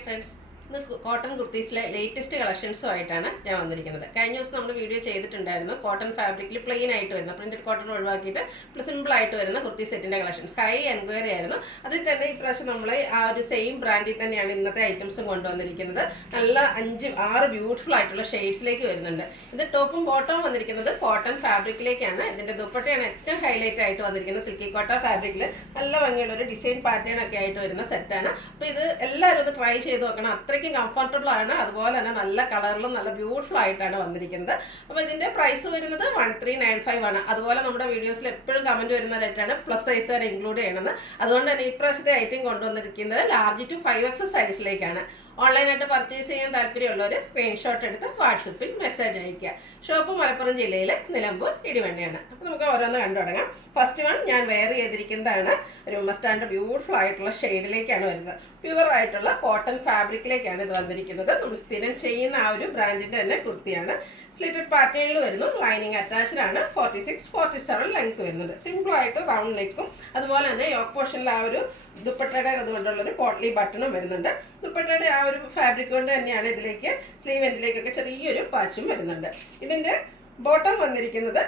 Hi friends, ഇന്ന് cotton കുർത്തീസിലെ latest കളക്ഷൻസുമായിട്ടാണ് ഞാൻ വന്നിരിക്കുന്നത്. കഴിഞ്ഞ ദിവസം നമ്മൾ വീഡിയോ ചെയ്തിട്ടുണ്ടായിരുന്നു കോട്ടൺ ഫാബ്രിക്കിൽ പ്ലെയിൻ ആയിട്ട് വരുന്ന പ്രിന്റഡ് കോട്ടൺ ഒഴിവാക്കിയിട്ട് സിമ്പിൾ ആയിട്ട് വരുന്ന കുർത്തി സെറ്റിൻ്റെ കളക്ഷൻസ്. ഹൈ എൻക്വയറി ആയിരുന്നു. അതിൽ തന്നെ ഇപ്രാവശ്യം നമ്മൾ ആ ഒരു സെയിം ബ്രാൻഡിൽ തന്നെയാണ് ഇന്നത്തെ ഐറ്റംസും കൊണ്ടുവന്നിരിക്കുന്നത്. നല്ല 5-6 ബ്യൂട്ടിഫുൾ ആയിട്ടുള്ള ഷെയ്ഡ്സിലേക്ക് വരുന്നുണ്ട്. ഇത് ടോപ്പും ബോട്ടവും വന്നിരിക്കുന്നത് കോട്ടൺ ഫാബ്രിക്കിലേക്കാണ്. ഇതിൻ്റെ ദുപ്പട്ടയാണ് ഏറ്റവും ഹൈലൈറ്റ് ആയിട്ട് വന്നിരിക്കുന്നത്. സിൽക്കി കോട്ട ഫാബ്രിക്കിൽ നല്ല ഭംഗിയുള്ള ഒരു ഡിസൈൻ പാറ്റേൺ ഒക്കെ ആയിട്ട് വരുന്ന സെറ്റാണ്. അപ്പോൾ ഇത് എല്ലാവരും ഒന്ന് ട്രൈ ചെയ്ത് നോക്കണം. അത്രയ്ക്കും കംഫർട്ടബിൾ ആണ്. അതുപോലെ തന്നെ നല്ല കളറിലും നല്ല ബ്യൂട്ടിഫുൾ ആയിട്ടാണ് വന്നിരിക്കുന്നത്. അപ്പോൾ ഇതിൻ്റെ പ്രൈസ് വരുന്നത് 1395 ആണ്. അതുപോലെ നമ്മുടെ വീഡിയോസിൽ എപ്പോഴും കമൻറ്റ് വരുന്ന റേറ്റാണ് പ്ലസ് സൈസ് വരെ ഇൻക്ലൂഡ് ചെയ്യണമെന്ന്. അതുകൊണ്ട് തന്നെ ഇപ്രാവശ്യത്തെ ഐറ്റം കൊണ്ടുവന്നിരിക്കുന്നത് ലാർജ് ടു 5X സൈസിലേക്കാണ്. ഓൺലൈനായിട്ട് പർച്ചേസ് ചെയ്യാൻ താല്പര്യമുള്ളവർ സ്ക്രീൻഷോട്ട് എടുത്ത് വാട്സപ്പിൽ മെസ്സേജ് അയയ്ക്കുക. ഷോപ്പ് മലപ്പുറം ജില്ലയിലെ നിലമ്പൂർ ഇടിവണ്ണയാണ്. അപ്പോൾ നമുക്ക് ഓരോന്ന് കണ്ടു തുടങ്ങാം. ഫസ്റ്റ് വൺ ഞാൻ വെയർ ചെയ്തിരിക്കുന്നതാണ് ഒരു മസ്റ്റാൻഡ് ബ്യൂട്ടിഫുൾ ആയിട്ടുള്ള ഷെയ്ഡിലേക്കാണ് വരുന്നത്. പ്യുവർ ആയിട്ടുള്ള കോട്ടൺ ഫാബ്രിക്കിലേക്കാണ് ഇത് വന്നിരിക്കുന്നത്. നമ്മൾ സ്ഥിരം ചെയ്യുന്ന ആ ഒരു ബ്രാൻഡിൻ്റെ തന്നെ കുർത്തിയാണ്. സ്ലിറ്റഡ് പാറ്റേണിൽ വരുന്നു. ലൈനിങ് അറ്റാച്ച്ഡ് ആണ്. 46-47 ലെങ്ത് വരുന്നുണ്ട്. സിമ്പിളായിട്ട് റൗണ്ട് നെക്കും അതുപോലെ തന്നെ യോക്ക് പോർഷനിൽ ആ ഒരു ദുപ്പട്ടയുടെ അതുകൊണ്ടുള്ളൊരു പോട്ട്ലി ബട്ടണും വരുന്നുണ്ട്. ദുപ്പട്ടയുടെ ആ ഒരു ഫാബ്രിക് കൊണ്ട് തന്നെയാണ് ഇതിലേക്ക് സ്ലീവ് എൻഡിലേക്കൊക്കെ ചെറിയൊരു പാച്ചും വരുന്നുണ്ട്. ഇതിൻ്റെ ബോട്ടം വന്നിരിക്കുന്നത്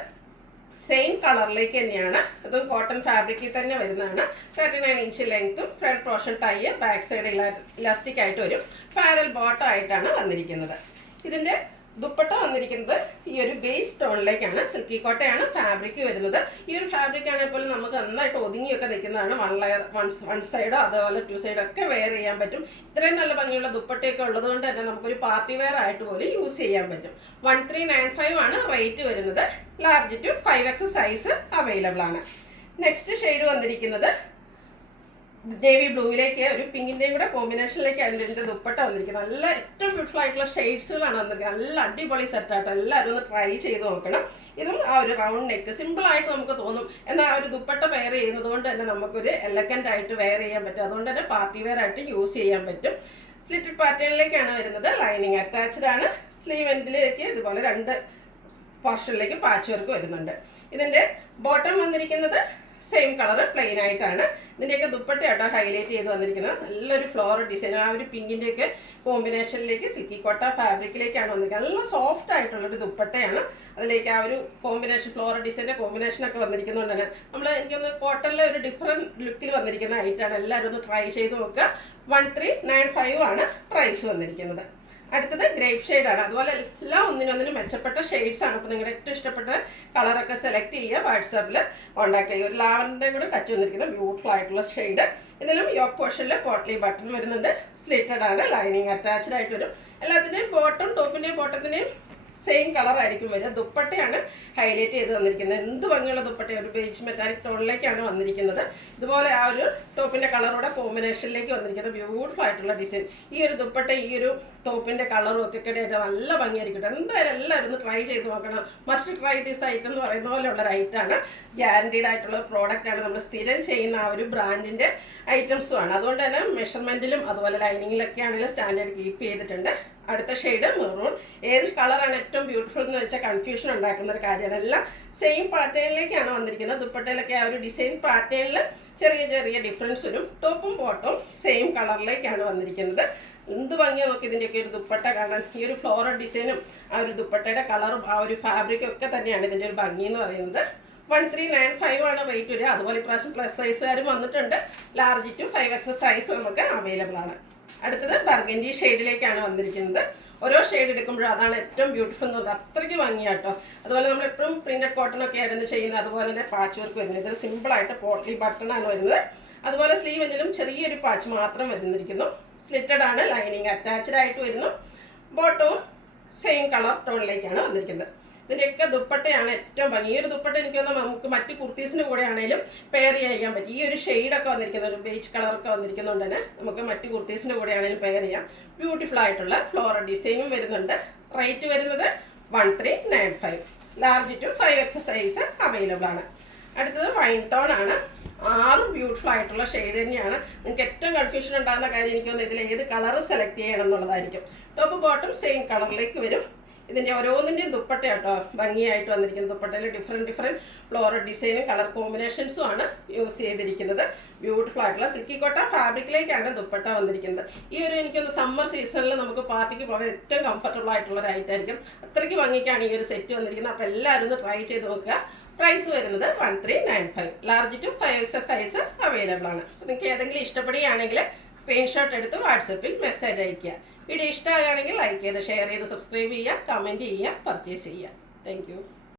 സെയിം കളറിലേക്ക് തന്നെയാണ്. അതും കോട്ടൺ ഫാബ്രിക്കിൽ തന്നെ വരുന്നതാണ്. 39 ഇഞ്ച് ലെങ്ത്തും front portion tie back side elastic ആയിട്ട് വരും. പാരൽ ബോട്ടം ആയിട്ടാണ് വന്നിരിക്കുന്നത്. ഇതിൻ്റെ ദുപ്പട്ട വന്നിരിക്കുന്നത് ഈ ഒരു ബേസ് ടോണിലേക്കാണ്. സിൽക്കി കോട്ടയാണ് ഫാബ്രിക് വരുന്നത്. ഈ ഒരു ഫാബ്രിക് ആണെങ്കിൽ പോലും നമുക്ക് നന്നായിട്ട് ഒതുങ്ങിയൊക്കെ നിൽക്കുന്നതാണ്. വൺ സൈഡോ അതുപോലെ 2 സൈഡോ ഒക്കെ വെയർ ചെയ്യാൻ പറ്റും. ഇത്രയും നല്ല ഭംഗിയുള്ള ദുപ്പട്ടയൊക്കെ ഉള്ളത് കൊണ്ട് തന്നെ നമുക്കൊരു പാർട്ടി വെയർ ആയിട്ട് പോലും യൂസ് ചെയ്യാൻ പറ്റും. 1395 ആണ് റേറ്റ് വരുന്നത്. Large to 5X size available ആണ്. നെക്സ്റ്റ് ഷെയ്ഡ് വന്നിരിക്കുന്നത് നേവി ബ്ലൂവിലേക്ക് ഒരു പിങ്കിൻ്റെയും കൂടെ കോമ്പിനേഷനിലേക്കാണ് ഇതിൻ്റെ ദുപ്പട്ട വന്നിരിക്കുന്നത്. നല്ല ഏറ്റവും ബ്യൂട്ടിഫുൾ ആയിട്ടുള്ള ഷെയ്ഡ്സുകളാണ് വന്നിരിക്കുന്നത്. നല്ല അടിപൊളി സെറ്റായിട്ട് എല്ലാവരും ഒന്ന് ട്രൈ ചെയ്ത് നോക്കണം. ഇതും ആ ഒരു റൗണ്ട് നെക്ക് സിമ്പിളായിട്ട് നമുക്ക് തോന്നും. എന്നാൽ ആ ഒരു ദുപ്പട്ട വെയർ ചെയ്യുന്നത് കൊണ്ട് തന്നെ നമുക്കൊരു എലഗൻ്റ് ആയിട്ട് വെയർ ചെയ്യാൻ പറ്റും. അതുകൊണ്ട് തന്നെ പാർട്ടി വെയർ ആയിട്ട് യൂസ് ചെയ്യാൻ പറ്റും. സ്ലിറ്റഡ് പാറ്റേണിലേക്കാണ് വരുന്നത്. ലൈനിങ് അറ്റാച്ച്ഡ് ആണ്. സ്ലീവ് എൻഡിലേക്ക് ഇതുപോലെ 2 പോർഷനിലേക്ക് പാച്ച് വർക്ക് വരുന്നുണ്ട്. ഇതിൻ്റെ ബോട്ടം വന്നിരിക്കുന്നത് സെയിം കളർ പ്ലെയിൻ ആയിട്ടാണ്. ഇതിൻ്റെയൊക്കെ ദുപ്പട്ടയാട്ടോ ഹൈലൈറ്റ് ചെയ്ത് വന്നിരിക്കുന്നത്. നല്ലൊരു ഫ്ലോറൽ ഡിസൈൻ ആ ഒരു പിങ്കിൻ്റെയൊക്കെ കോമ്പിനേഷനിലേക്ക് സിൽക്കി കോട്ട ഫാബ്രിക്കിലേക്കാണ് വന്നിരിക്കുന്നത്. നല്ല സോഫ്റ്റ് ആയിട്ടുള്ളൊരു ദുപ്പട്ടയാണ്. അതിലേക്ക് ആ ഒരു കോമ്പിനേഷൻ ഫ്ലോറൽ ഡിസൈൻ്റെ കോമ്പിനേഷനൊക്കെ വന്നിരിക്കുന്നതുകൊണ്ട് തന്നെ നമ്മൾ എനിക്കൊന്ന് കോട്ടണിലെ ഒരു ഡിഫറെൻറ്റ് ലുക്കിൽ വന്നിരിക്കുന്ന ഐറ്റാണ്. എല്ലാവരും ഒന്ന് ട്രൈ ചെയ്ത് നോക്കുക. 1395 ആണ് പ്രൈസ് വന്നിരിക്കുന്നത്. അടുത്തത് ഗ്രേപ്പ് ഷെയ്ഡാണ്. അതുപോലെ എല്ലാം ഒന്നിനൊന്നിനും മെച്ചപ്പെട്ട ഷെയ്ഡ്സാണ്. അപ്പോൾ നിങ്ങളുടെ ഏറ്റവും ഇഷ്ടപ്പെട്ട കളറൊക്കെ സെലക്ട് ചെയ്യുക. വാട്സാപ്പിൽ കോൺടാക്ട് ചെയ്യുക. ഒരു ലാവൻഡറിൻ്റെ കൂടെ ടച്ച് വന്നിരിക്കുന്ന ബ്യൂട്ടിഫുൾ ആയിട്ടുള്ള ഷെയ്ഡ്. ഇതിലും യോക്ക് പോർഷനിൽ പോട്ട്ലി ബട്ടൺ വരുന്നുണ്ട്. സ്ലിറ്റഡ് ആണ്. ലൈനിങ് അറ്റാച്ച്ഡ് ആയിട്ട് വരും. എല്ലാത്തിൻ്റെയും ടോപ്പിൻ്റെയും ബോട്ടത്തിൻ്റെയും സെയിം കളറായിരിക്കും വരിക. ദുപ്പട്ടയാണ് ഹൈലൈറ്റ് ചെയ്ത് വന്നിരിക്കുന്നത്. എന്ത് ഭംഗിയുള്ള ദുപ്പട്ട, ഒരു ബേജ് മെറ്റാലിക് ടോണിലേക്കാണ് വന്നിരിക്കുന്നത്. ഇതുപോലെ ആ ഒരു ടോപ്പിൻ്റെ കളറോടെ കോമ്പിനേഷനിലേക്ക് വന്നിരിക്കുന്നത് ബ്യൂട്ടിഫുൾ ആയിട്ടുള്ള ഡിസൈൻ. ഈ ഒരു ദുപ്പട്ട ഈ ഒരു ടോപ്പിൻ്റെ കളറും ഒക്കെ ആയിട്ട് നല്ല ഭംഗിയായിരിക്കും. എന്തായാലും എല്ലാവരും ഒന്ന് ട്രൈ ചെയ്ത് നോക്കണം. മസ്റ്റ് ട്രൈ ദിസ് ഐറ്റം എന്ന് പറയുന്ന പോലെയുള്ള ഒരു ഐറ്റമാണ്. ഗ്യാരണ്ടീഡ് ആയിട്ടുള്ള പ്രോഡക്റ്റാണ്. നമ്മൾ സ്ഥിരം ചെയ്യുന്ന ആ ഒരു ബ്രാൻഡിൻ്റെ ഐറ്റംസുമാണ്. അതുകൊണ്ട് തന്നെ മെഷർമെൻറ്റിലും അതുപോലെ ലൈനിങ്ങിലൊക്കെ ആണെങ്കിലും സ്റ്റാൻഡേർഡ് കീപ്പ് ചെയ്തിട്ടുണ്ട്. അടുത്ത ഷെയ്ഡ് മെറൂൺ. ഏത് കളറാണ് ഏറ്റവും ബ്യൂട്ടിഫുൾ എന്ന് വെച്ചാൽ കൺഫ്യൂഷൻ ഉണ്ടാക്കുന്ന ഒരു കാര്യമാണ്. എല്ലാം സെയിം പാറ്റേണിലേക്കാണ് വന്നിരിക്കുന്നത്. ദുപ്പട്ടയിലൊക്കെ ആ ഒരു ഡിസൈൻ പാറ്റേണിൽ ചെറിയ ഡിഫറൻസ് വരും. ടോപ്പും ബോട്ടവും സെയിം കളറിലേക്കാണ് വന്നിരിക്കുന്നത്. എന്ത് ഭംഗിയാണ് നോക്കി ഇതിൻ്റെയൊക്കെ ഒരു ദുപ്പട്ട കാണാൻ. ഈ ഒരു ഫ്ലോറൽ ഡിസൈനും ആ ഒരു ദുപ്പട്ടയുടെ കളറും ആ ഒരു ഫാബ്രിക്കും ഒക്കെ തന്നെയാണ് ഇതിൻ്റെ ഒരു ഭംഗി എന്ന് പറയുന്നത്. 1395 ആണ് റേറ്റ് വരിക. അതുപോലെ ഇപ്രാവശ്യം പ്ലസ് സൈസുകാരും വന്നിട്ടുണ്ട്. ലാർജ് ടു 5X സൈസ് നമുക്ക് അവൈലബിൾ ആണ്. അടുത്തത് ബർഗൻഡി ഷെയ്ഡിലേക്കാണ് വന്നിരിക്കുന്നത്. ഓരോ ഷെയ്ഡ് എടുക്കുമ്പോഴും അതാണ് ഏറ്റവും ബ്യൂട്ടിഫുൾ എന്ന് പറയുന്നത്. അത്രയ്ക്ക് ഭംഗിയാട്ടോ. അതുപോലെ നമ്മൾ എപ്പോഴും പ്രിന്റഡ് കോട്ടൺ ഒക്കെ ആയിരുന്നു ചെയ്യുന്നത്. അതുപോലെ തന്നെ പാച്ച് വർക്ക് വരുന്നത്. ഇത് സിമ്പിളായിട്ട് പോട്ട്ലി ബട്ടണാണ് വരുന്നത്. അതുപോലെ സ്ലീവ് എൻഡിലും ചെറിയൊരു പാച്ച് മാത്രം വരുന്നിരിക്കുന്നു. സ്ലിറ്റഡ് ആണ്. ലൈനിങ് അറ്റാച്ച്ഡ് ആയിട്ട് വരുന്നു. ബോട്ടവും സെയിം കളർ ടോണിലേക്കാണ് വന്നിരിക്കുന്നത്. ഇതിൻ്റെയൊക്കെ ദുപ്പട്ടയാണ് ഏറ്റവും ഭംഗി. ഈ ഒരു ദുപ്പട്ട എനിക്ക് തോന്നുന്നു നമുക്ക് മറ്റ് കുർത്തീസിൻ്റെ കൂടെ ആണെങ്കിലും പെയർ ചെയ്യാൻ പറ്റും. ഈ ഒരു ഷെയ്ഡൊക്കെ വന്നിരിക്കുന്നത് ഒരു ബേജ് കളറൊക്കെ വന്നിരിക്കുന്നതുകൊണ്ട് തന്നെ നമുക്ക് മറ്റ് കുർത്തീസിൻ്റെ കൂടെ ആണെങ്കിലും പെയർ ചെയ്യാം. ബ്യൂട്ടിഫുൾ ആയിട്ടുള്ള ഫ്ലോറൽ ഡിസൈനും വരുന്നുണ്ട്. റേറ്റ് വരുന്നത് 1395. Large to 5X size available ആണ്. അടുത്തത് വൈൻ ടോൺ ആണ്. 6 ബ്യൂട്ടിഫുൾ ആയിട്ടുള്ള ഷെയ്ഡ് തന്നെയാണ്. നിങ്ങൾക്ക് ഏറ്റവും കൺഫ്യൂഷൻ ഉണ്ടാകുന്ന കാര്യം എനിക്ക് തോന്നുന്നു ഇതിൽ ഏത് കളർ സെലക്ട് ചെയ്യണം എന്നുള്ളതായിരിക്കും. ടോപ്പ് ബോട്ടം സെയിം കളറിലേക്ക് വരും. ഇതിൻ്റെ ഓരോന്നിൻ്റെയും ദുപ്പട്ട കേട്ടോ ഭംഗിയായിട്ട് വന്നിരിക്കുന്നത്. ദുപ്പട്ടയിൽ ഡിഫറെൻറ്റ് ഫ്ലോറൽ ഡിസൈനും കളർ കോമ്പിനേഷൻസും ആണ് യൂസ് ചെയ്തിരിക്കുന്നത്. ബ്യൂട്ടിഫുൾ ആയിട്ടുള്ള സിൽക്കി കോട്ട ഫാബ്രിക്കിലേക്കാണ് ദുപ്പട്ട വന്നിരിക്കുന്നത്. ഈ ഒരു എനിക്കൊന്ന് സമ്മർ സീസണിൽ നമുക്ക് പാർട്ടിക്ക് പോകാൻ ഏറ്റവും കംഫർട്ടബിൾ ആയിട്ടുള്ള ഒരു ഐറ്റം ആയിരിക്കും. അത്രയ്ക്ക് ഭംഗിക്കാണ് ഈ ഒരു സെറ്റ് വന്നിരിക്കുന്നത്. അപ്പോൾ എല്ലാവരും ഒന്ന് ട്രൈ ചെയ്ത് നോക്കുക. പ്രൈസ് വരുന്നത് 1395. ലാർജ് ടു 5 സൈസ് അവൈലബിൾ ആണ്. നിങ്ങൾക്ക് ഏതെങ്കിലും ഇഷ്ടപ്പെടുകയാണെങ്കിൽ സ്ക്രീൻഷോട്ട് എടുത്ത് വാട്സപ്പിൽ മെസ്സേജ് അയയ്ക്കുക. വീഡിയോ ഇഷ്ടമാകുകയാണെങ്കിൽ ലൈക്ക് ചെയ്ത് ഷെയർ ചെയ്ത് സബ്സ്ക്രൈബ് ചെയ്യുക, കമൻറ്റ് ചെയ്യുക, പർച്ചേസ് ചെയ്യുക. താങ്ക്